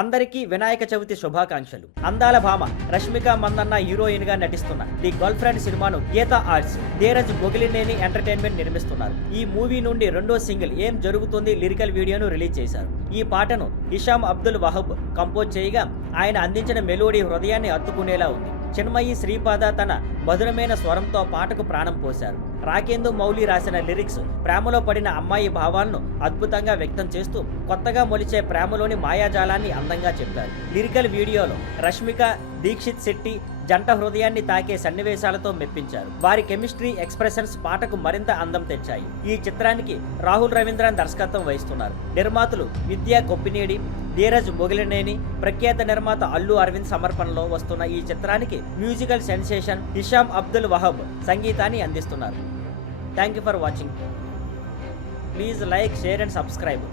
అందరికీ వినాయక చవితి శుభాకాంక్షలు. అందాల భామ రష్మిక మందన్న హీరోయిన్ గా నటిస్తున్న ది గర్ల్ ఫ్రెండ్ సినిమాను గీతా ఆర్ట్స్, ధీరజ్ బొగిలినేని ఎంటర్టైన్మెంట్ నిర్మిస్తున్నారు. ఈ మూవీ నుండి రెండో సింగిల్ ఏం జరుగుతుంది లిరికల్ వీడియోను రిలీజ్ చేశారు. ఈ పాటను హిషామ్ అబ్దుల్ వహబ్ కంపోజ్ చేయగా ఆయన అందించిన మెలోడీ హృదయాన్ని హత్తుకునేలా ఉంది. చిన్మయి శ్రీపాద తన మధురమైన స్వరంతో పాటకు ప్రాణం పోశారు. రాకేందు మౌలి రాసిన లిరిక్స్ ప్రేమలో పడిన అమ్మాయి భావాలను అద్భుతంగా వ్యక్తం చేస్తూ కొత్తగా మొలిచే ప్రేమలోని మాయాజాలాన్ని అందంగా చెప్పారు. లిరికల్ వీడియోలో రష్మిక, దీక్షిత్ శెట్టి జంట హృదయాన్ని తాకే సన్నివేశాలతో మెప్పించారు. వారి కెమిస్ట్రీ, ఎక్స్ప్రెషన్స్ పాటకు మరింత అందం తెచ్చాయి. ఈ చిత్రానికి రాహుల్ రవీంద్రన్ దర్శకత్వం వహిస్తున్నారు. నిర్మాతలు విద్యా కొప్పినేడి, ధీరజ్ బొగిలినేని, ప్రఖ్యాత నిర్మాత అల్లు అరవింద్ సమర్పణలో వస్తున్న ఈ చిత్రానికి musical sensation Hisham Abdul Wahb సంగీతాన్ని అందిస్తున్నారు. Thank you for watching. Please like, share and subscribe.